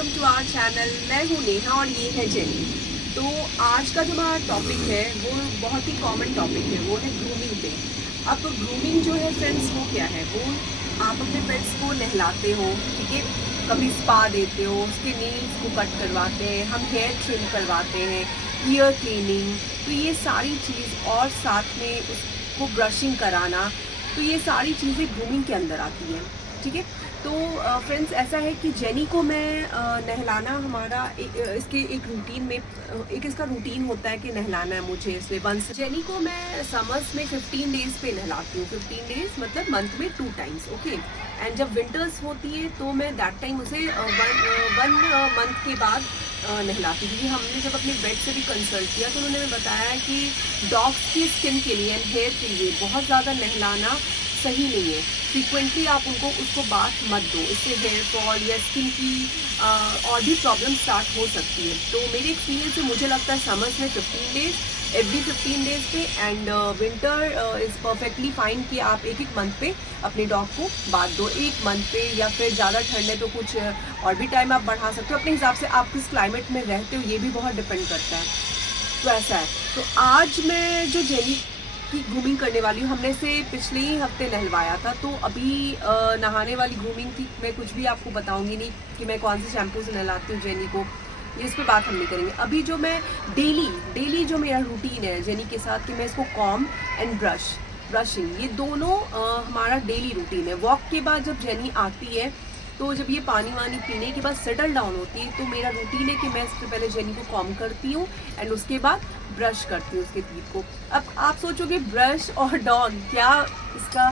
Welcome to our channel. मैं हूँ नेहा और ये है जेनी। तो आज का जो हमारा टॉपिक है वो बहुत ही कॉमन टॉपिक है, वो है ग्रूमिंग पे। अब ग्रूमिंग जो है फ्रेंड्स वो क्या है, वो आप अपने पेट्स को नहलाते हो, ठीक है, कभी स्पा देते हो, उसके नेल्स को कट करवाते हैं, हम हेयर ट्रिम करवाते हैं, ईयर क्लीनिंग, तो ये सारी चीज़ और साथ में उसको ब्रशिंग कराना, तो ये सारी चीज़ें ग्रूमिंग के अंदर आती हैं, ठीक है। तो फ्रेंड्स ऐसा है कि जेनी को मैं नहलाना हमारा इसके एक रूटीन में एक इसका रूटीन होता है कि नहलाना है मुझे इसलिए वंस। जेनी को मैं समर्स में 15 डेज़ पे नहलाती हूँ, 15 डेज़ मतलब मंथ में 2 टाइम्स, ओके। एंड जब विंटर्स होती है तो मैं दैट टाइम उसे वन मंथ के बाद नहलाती हूँ। क्योंकि हमने जब अपने वेट से भी कंसल्ट किया तो उन्होंने हमें बताया कि डॉग्स की स्किन के लिए एंड हेयर के लिए बहुत ज़्यादा नहलाना सही नहीं है। फ्रीक्वेंटली आप उनको उसको बात मत दो, इससे हेयर फॉल या स्किन की और भी प्रॉब्लम स्टार्ट हो सकती है। तो मेरे एक्सपीरियंस से मुझे लगता है समर्स में 15 डेज़, एवरी 15 डेज़ पे, and winter is perfectly fine कि आप एक मंथ पे अपने डॉग को बात दो, एक मंथ पे, या फिर ज़्यादा ठंड है तो कुछ और भी टाइम आप बढ़ा सकते हो अपने हिसाब से। आप किस क्लाइमेट में रहते हो ये भी बहुत डिपेंड करता है। तो ऐसा है। तो आज मैं जो जेनी की ग्रूमिंग करने वाली हूँ, हमने से पिछले ही हफ्ते नहलवाया था, तो अभी नहाने वाली ग्रूमिंग की मैं कुछ भी आपको बताऊंगी नहीं कि मैं कौन से शैम्पू से नहलाती हूँ जेनी को, ये इस पर बात हम नहीं करेंगे। अभी जो मैं डेली जो मेरा रूटीन है जेनी के साथ कि मैं इसको कॉम एंड ब्रशिंग, ये दोनों हमारा डेली रूटीन है। वॉक के बाद जब जेनी आती है तो जब ये पानी वानी पीने के बाद सेटल डाउन होती है तो मेरा रूटीन है कि मैं इससे पहले जेनी को कॉम करती हूँ एंड उसके बाद ब्रश करती हूँ उसके टीथ को। अब आप सोचोगे ब्रश और डॉग क्या इसका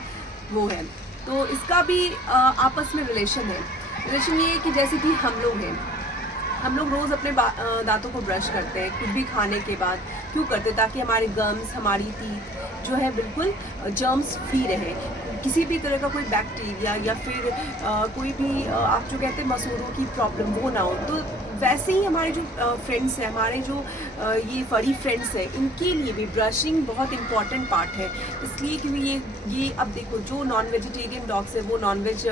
वो है, तो इसका भी आपस में रिलेशन ये है कि जैसे कि हम लोग रोज़ अपने दांतों को ब्रश करते हैं कुछ भी खाने के बाद। क्यों करते हैं? ताकि हमारे गम्स, हमारी टीथ जो है बिल्कुल जर्म्स फ्री रहे, किसी भी तरह का कोई बैक्टीरिया या फिर कोई भी आप जो कहते हैं मसूड़ों की प्रॉब्लम वो ना हो। तो वैसे ही हमारे जो फ्रेंड्स हैं, हमारे जो ये फरी फ्रेंड्स हैं, इनके लिए भी ब्रशिंग बहुत इंपॉर्टेंट पार्ट है। इसलिए क्योंकि ये अब देखो जो नॉन वेजिटेरियन डॉग्स हैं वो नॉन वेज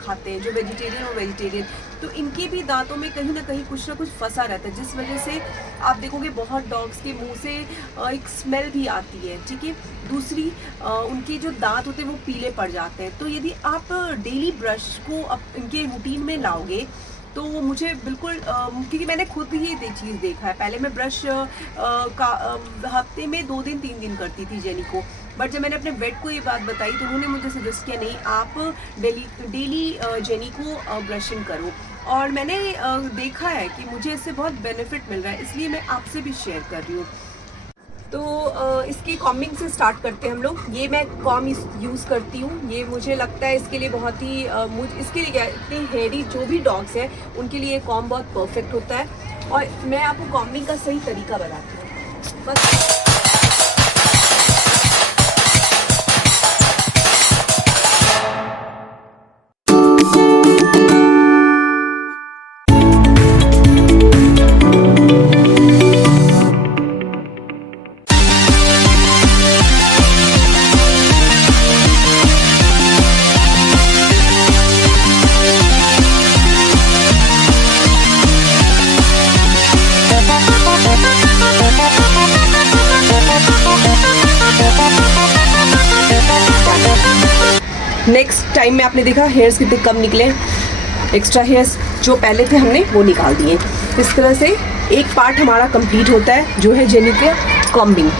खाते हैं, जो वेजिटेरियन वो वेजिटेरियन, तो इनके भी दांतों में कहीं ना कहीं कुछ ना कुछ फंसा रहता है, जिस वजह से आप देखोगे बहुत डॉग्स के मुंह से एक स्मेल भी आती है, ठीक है। दूसरी उनके जो दांत होते हैं वो पीले पड़ जाते हैं। तो यदि आप डेली ब्रश को इनके रूटीन में लाओगे तो मुझे बिल्कुल क्योंकि मैंने खुद ये चीज़ देखा है। पहले मैं ब्रश हफ्ते में 2 दिन 3 दिन करती थी जेनी को, बट जब मैंने अपने वेट को ये बात बताई तो उन्होंने मुझे सजेस्ट किया नहीं, आप डेली जेनी को ब्रशिंग करो। और मैंने देखा है कि मुझे इससे बहुत बेनिफिट मिल रहा है, इसलिए मैं आपसे भी शेयर कर रही हूँ। तो इसकी कॉमिंग से स्टार्ट करते हैं हम लोग। ये मैं कॉम यूज़ करती हूँ, ये मुझे लगता है इसके लिए बहुत ही इसके लिए क्या, इतनी हेरी जो भी डॉग्स हैं उनके लिए कॉम बहुत परफेक्ट होता है। और मैं आपको कॉमिंग का सही तरीका बताती हूँ बस। नेक्स्ट टाइम में आपने देखा हेयर्स कितने कम निकले, एक्स्ट्रा हेयर्स जो पहले थे हमने वो निकाल दिए। इस तरह से एक पार्ट हमारा कंप्लीट होता है जो है जेनी के कॉम्बिंग।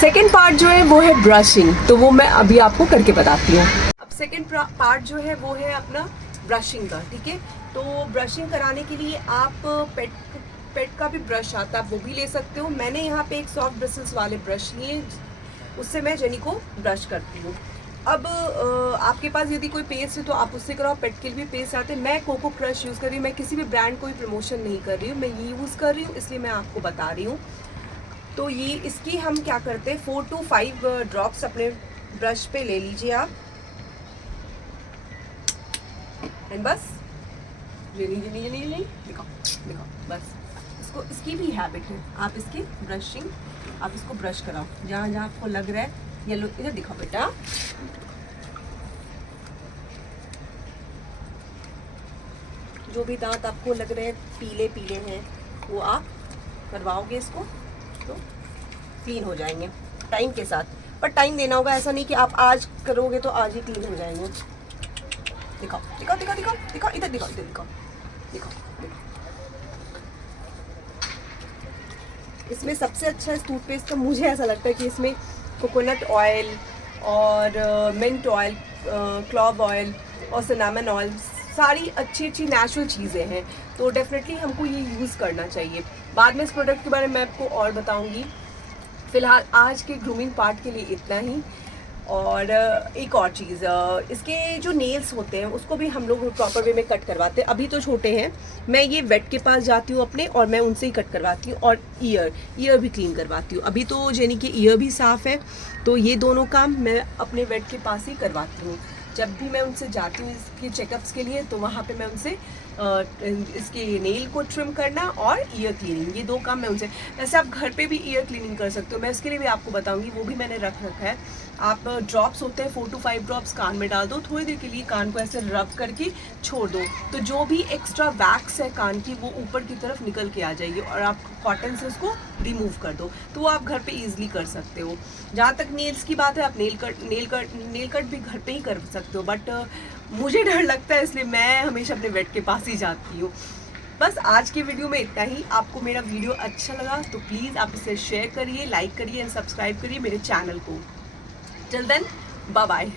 सेकेंड पार्ट जो है वो है ब्रशिंग, तो वो मैं अभी आपको करके बताती हूँ। अब सेकेंड पार्ट जो है वो है अपना ब्रशिंग का, ठीक है। तो ब्रशिंग कराने के लिए आप पेट का भी ब्रश आता है, आप वो भी ले सकते हो। मैंने यहाँ पे एक सॉफ्ट ब्रिसल्स वाले ब्रश लिए, उससे मैं जेनी को ब्रश करती हूँ। अब आपके पास यदि कोई पेस्ट है तो आप उससे कराओ, पेट के लिए भी पेस्ट आते हैं। मैं कोको क्रश यूज़ कर रही हूँ, मैं किसी भी ब्रांड कोई प्रमोशन नहीं कर रही हूँ, मैं ये यूज़ कर रही हूँ इसलिए मैं आपको बता रही हूँ। तो ये इसकी हम क्या करते हैं, 4 to 5 ड्रॉप्स अपने ब्रश पे ले लीजिए आप, एंड बस दिखाओ बस। इसकी भी हैबिट है, आप इसकी ब्रशिंग, आप इसको ब्रश कराओ जहाँ जहाँ आपको लग रहा है। येलो इधर दिखाओ बेटा, जो भी दांत आपको लग रहे हैं पीले पीले हैं वो आप करवाओगे इसको तो क्लीन हो जाएंगे टाइम के साथ। पर टाइम देना होगा, ऐसा नहीं कि आप आज करोगे तो आज ही क्लीन हो जाएंगे। दिखाओ दिखाओ दिखाओ दिखाओ दिखाओ, इधर दिखाओ, इधर दिखाओ, दिखाओ दिखाओ। इसमें सबसे अच्छा इस टूथपेस्ट का मुझे ऐसा लगता है कि इसमें कोकोनट ऑयल और मिंट ऑयल, क्लॉव ऑयल और सिनेमन ऑयल, सारी अच्छी अच्छी नेचुरल चीज़ें हैं, तो डेफिनेटली हमको ये यूज़ करना चाहिए। बाद में इस प्रोडक्ट के बारे में मैं आपको और बताऊंगी। फ़िलहाल आज के ग्रूमिंग पार्ट के लिए इतना ही। और एक और चीज़, इसके जो नेल्स होते हैं उसको भी हम लोग प्रॉपर वे में कट करवाते हैं। अभी तो छोटे हैं, मैं ये वेट के पास जाती हूँ अपने और मैं उनसे ही कट करवाती हूँ। और ईयर भी क्लीन करवाती हूँ। अभी तो जेनी की ईयर भी साफ़ है, तो ये दोनों काम मैं अपने वेट के पास ही करवाती हूँ। जब भी मैं उनसे जाती हूँ इसके चेकअप्स के लिए, तो वहाँ पे मैं उनसे इसके नेल को ट्रिम करना और ईयर क्लीनिंग, ये 2 काम मैं उनसे। वैसे आप घर पे भी ईयर क्लीनिंग कर सकते हो, मैं इसके लिए भी आपको बताऊंगी, वो भी मैंने रख रखा है। आप ड्रॉप्स होते हैं 4 to 5 ड्रॉप्स कान में डाल दो, थोड़ी देर के लिए कान को ऐसे रब करके छोड़ दो, तो जो भी एक्स्ट्रा वैक्स है कान की वो ऊपर की तरफ निकल के आ जाएगी और आप कॉटन से उसको रिमूव कर दो, तो वो आप घर पे ईजिली कर सकते हो। जहाँ तक नेल्स की बात है, आप नेल कट भी घर पे ही कर सकते हो, बट मुझे डर लगता है इसलिए मैं हमेशा अपने वेट के पास ही जाती हूँ। बस आज की वीडियो में इतना ही। आपको मेरा वीडियो अच्छा लगा तो प्लीज़ आप इसे शेयर करिए, लाइक करिए एंड सब्सक्राइब करिए मेरे चैनल को। Till then, bye bye.